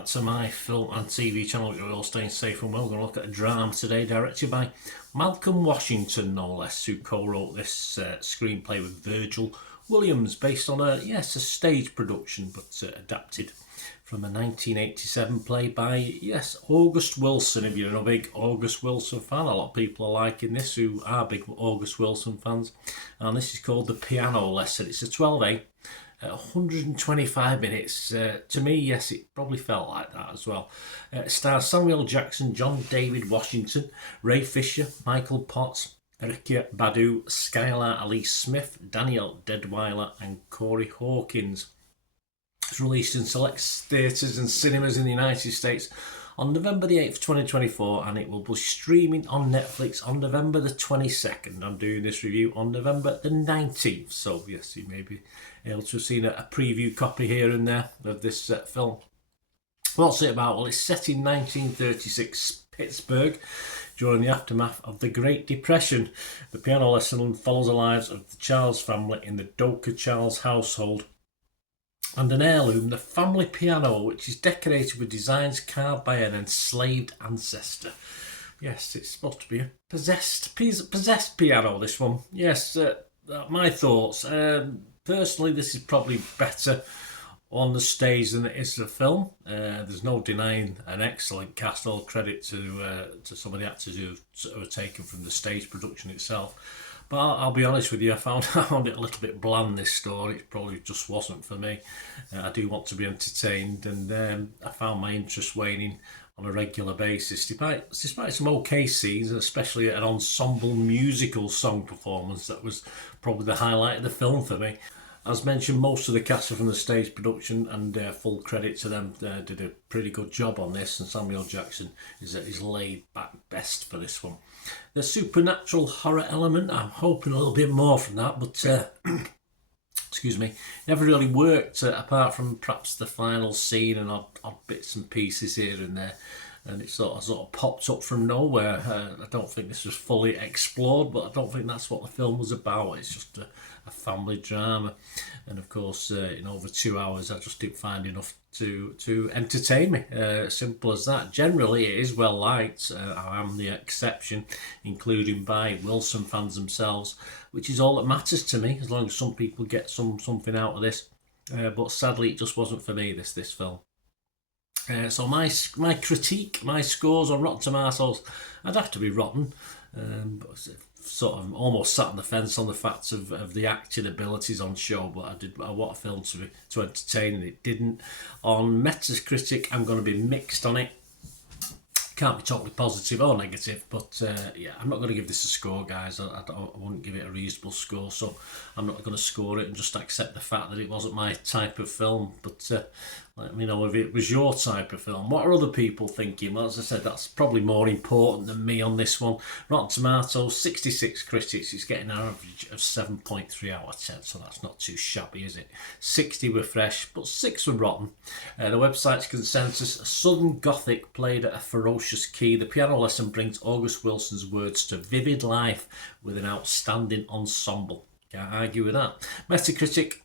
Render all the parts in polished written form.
back to my film and TV channel. You're all staying safe and well. We're going to look at a drama today directed by Malcolm Washington, no less, who co-wrote this screenplay with Virgil Williams, based on a stage production, but adapted from a 1987 play by, August Wilson. If you're a big August Wilson fan, a lot of people are liking this who are big August Wilson fans. And this is called The Piano Lesson. It's a 12A. 125 minutes. To me, yes, it probably felt like that as well. Stars Samuel Jackson, John David Washington, Ray Fisher, Michael Potts, Erika Badu, Skylar Elise Smith, Daniel Deadweiler and Corey Hawkins. It's released in select theatres and cinemas in the United States on November the 8th, 2024, and it will be streaming on Netflix on November the 22nd. I'm doing this review on November the 19th, so yes, you may be able to have seen a preview copy here and there of this film. What's it about? Well, it's set in 1936 Pittsburgh during the aftermath of the Great Depression. The piano lesson follows the lives of the Charles family in the Doka Charles household and an heirloom, the family piano, which is decorated with designs carved by an enslaved ancestor. Yes, it's supposed to be a possessed piano, this one. Yes, my thoughts. Personally, this is probably better on the stage than it is the film. There's no denying an excellent cast. All credit to some of the actors who are taken from the stage production itself. But I'll be honest with you, I found it a little bit bland, this story. It probably just wasn't for me. I do want to be entertained, and I found my interest waning on a regular basis, despite some okay scenes, especially an ensemble musical song performance that was probably the highlight of the film for me. As mentioned, most of the cast are from the stage production, and full credit to them. Did a pretty good job on this, and Samuel Jackson is laid back best for this one. The supernatural horror element, I'm hoping a little bit more from that, but excuse me, never really worked apart from perhaps the final scene and odd bits and pieces here and there. And it sort of popped up from nowhere. I don't think this was fully explored, but I don't think that's what the film was about. It's just a family drama, and of course, in over 2 hours, I just didn't find enough to entertain me. Simple as that. Generally, it is well liked. I am the exception, including by Wilson fans themselves, which is all that matters to me. As long as some people get something out of this, but sadly, it just wasn't for me. This film. So my critique, my scores on Rotten Tomatoes, I'd have to be rotten. But sort of almost sat on the fence on the facts of the acting abilities on show, but I want a film to entertain, and it didn't. On Metacritic, I'm going to be mixed on it. Can't be totally positive or negative, but I'm not going to give this a score, guys. I wouldn't give it a reasonable score, so I'm not going to score it and just accept the fact that it wasn't my type of film. But let me know if it was your type of film. What are other people thinking? Well, as I said, that's probably more important than me on this one. Rotten Tomatoes, 66 critics. It's getting an average of 7.3 out of 10, so that's not too shabby, is it? 60 were fresh, but 6 were rotten. The website's consensus: Southern Gothic played at a ferocious key. The piano lesson brings August Wilson's words to vivid life with an outstanding ensemble. Can't argue with that. Metacritic,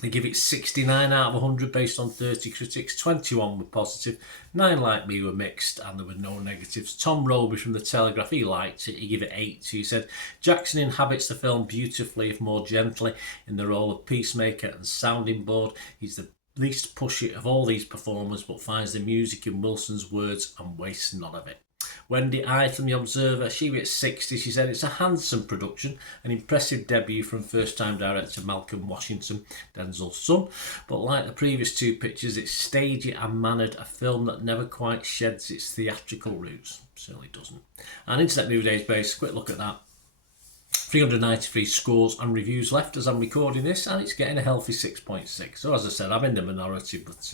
they give it 69 out of 100 based on 30 critics. 21 were positive, 9 like me were mixed, and there were no negatives. Tom Roby from The Telegraph, he liked it, he gave it 8. He said, Jackson inhabits the film beautifully, if more gently, in the role of peacemaker and sounding board. He's the least pushy of all these performers, but finds the music in Wilson's words and wastes none of it. Wendy I from The Observer, she gets 60. She said it's a handsome production, an impressive debut from first-time director Malcolm Washington, Denzel's son, but like the previous two pictures, it's stagey and mannered, a film that never quite sheds its theatrical roots. Certainly doesn't. And Internet Movie Database, quick look at that. 393 scores and reviews left as I'm recording this, and it's getting a healthy 6.6. So as I said, I'm in the minority, but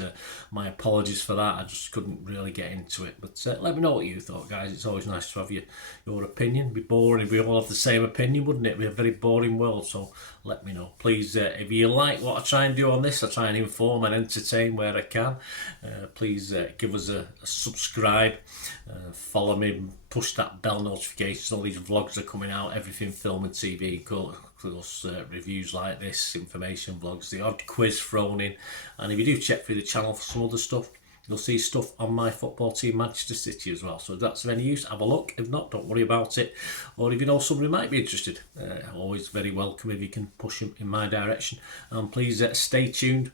my apologies for that. I just couldn't really get into it. But let me know what you thought, guys. It's always nice to have your opinion. It'd be boring if we all have the same opinion, wouldn't it? It'd be a very boring world. So let me know. Please, if you like what I try and do on this, I try and inform and entertain where I can. Please give us a subscribe, follow me, push that bell notification. All these vlogs are coming out, everything film and TV, course, reviews like this, information vlogs, the odd quiz thrown in. And if you do check through the channel for some other stuff, You'll see stuff on my football team, Manchester City, as well. So if that's of any use, have a look. If not, don't worry about it. Or if you know somebody might be interested, always very welcome if you can push them in my direction. And please stay tuned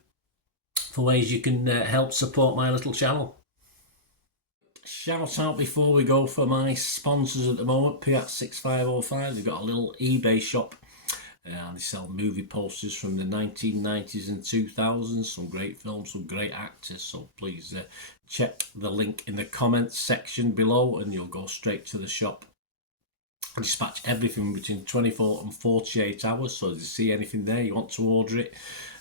for ways you can help support my little channel. Shout out before we go for my sponsors at the moment, Piat6505. They've got a little eBay shop. And they sell movie posters from the 1990s and 2000s, some great films, some great actors. So please check the link in the comments section below and you'll go straight to the shop. I dispatch everything between 24 and 48 hours, so if you see anything there, you want to order it,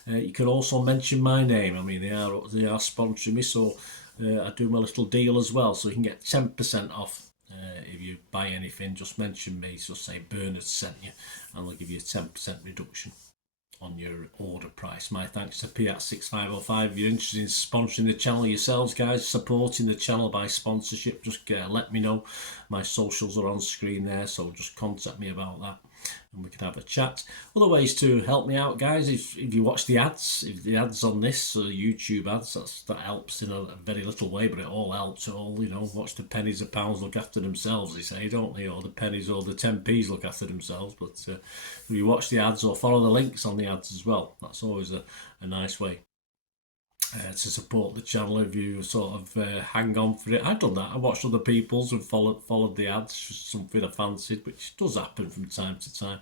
you can also mention my name. I mean, they are sponsoring me, so I do my little deal as well, so you can get 10% off. If you buy anything, just mention me, so say Bernard sent you, and they'll give you a 10% reduction on your order price. My thanks to Piat6505. If you're interested in sponsoring the channel yourselves, guys, supporting the channel by sponsorship, just let me know. My socials are on screen there, so just contact me about that and we can have a chat. Other ways to help me out, guys, if you watch the ads, if the ads on this YouTube ads, that helps in a very little way, but it all helps. All, you know, watch the pennies and pounds look after themselves, they say, don't they? Or the pennies or the 10p's look after themselves. But if you watch the ads or follow the links on the ads as well, that's always a nice way to support the channel. If you sort of hang on for it, I've done that. I watched other people's and followed the ads, just something I fancied, which does happen from time to time.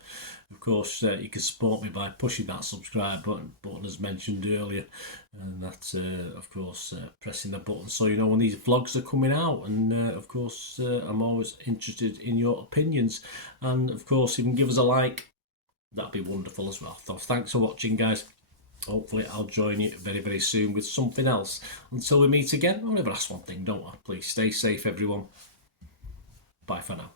Of course, you can support me by pushing that subscribe button as mentioned earlier, and that of course pressing the button so you know when these vlogs are coming out. And of course I'm always interested in your opinions, and of course you can give us a like, that'd be wonderful as well. So thanks for watching, guys. Hopefully I'll join you very, very soon with something else. Until we meet again, I'll never ask one thing, don't I? Please stay safe, everyone. Bye for now.